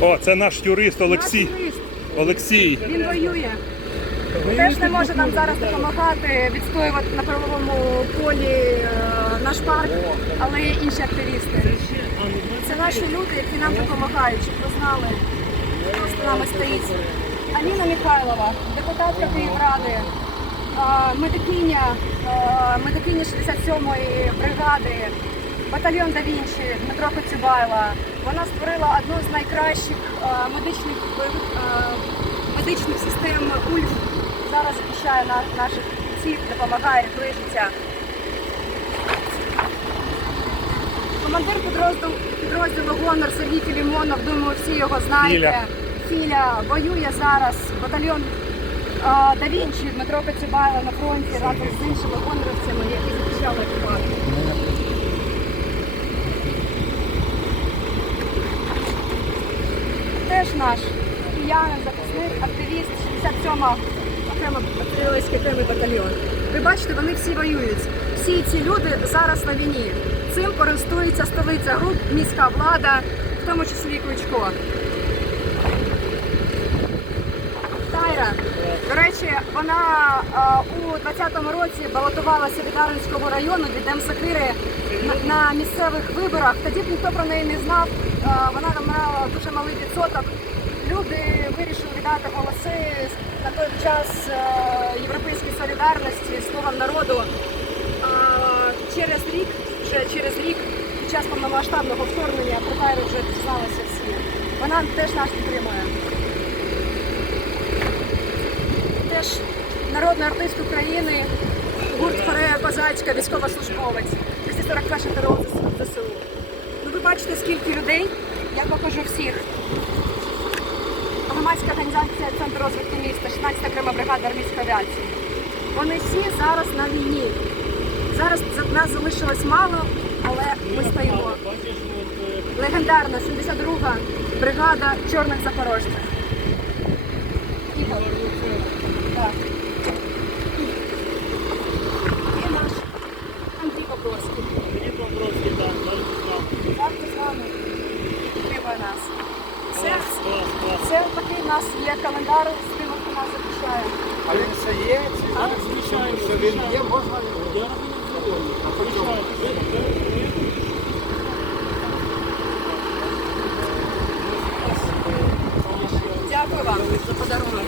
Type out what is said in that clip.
О, це наш юрист Олексій. Наш юрист, Олексій. Він воює. Теж не може нам зараз допомагати відстоювати на правовому полі е, наш парк, але є інші активісти. Це наші люди, які нам допомагають, щоб ви знали, хто з нами стоїть. Аліна Михайлова, депутатка Київради, е, медикиня, е, медикиня 67-ї бригади, батальйон Да Вінчі Дмитро Коцюбайло. Вона створила одну з найкращих е, медичних, е, медичних систем УЛЬФ. Зараз захищає наших бійців, допомагає, рятує життя. Командир підрозділу, підрозділу Гонор Сергій Філімонов, думаю, всі його знаєте. Філя воює зараз. Батальйон е, Да Вінчі Дмитро Коцюбайло на фронті разом з іншими гоноровцями, які захищали окупацію. Наш киянин, захисник, активіст 67-ма окрема артилерійський окремий батальйон. Ви бачите, вони всі воюють. Всі ці люди зараз на війні. Цим користується столиця груп, міська влада, в тому числі Кличко. Тайра. До речі, вона а, у 20-му році балотувалася від Дарницького району від Демсакири на, на місцевих виборах. Тоді ніхто про неї не знав. А, вона там мала дуже малий відсоток. Люди вирішили віддати голоси на той час е, європейської солідарності, словом народу. Через рік, вже через рік, під час повномасштабного вторгнення про вже дізналися всі. Вона теж нас підтримує. теж народний артист України, гурт Хорея Козацька, військовослужбовець, 241 ТРО ЗСУ. Ну ви бачите, скільки людей, я покажу всіх. Громадська організація Центр розвитку міста, 16 окрема бригада армійської авіації. Вони всі зараз на війні. Зараз нас залишилось мало, але ми стоїмо. Легендарна 72-га бригада чорних запорожців. Ігор. Так. І наш Андрій Покровський. Завжди з нами підтримує нас. Це, це такий у нас є календар з тим, хто нас захищає. А він все є? Чи А? звичайно, що він є, можна його? Дякую вам за подарунок.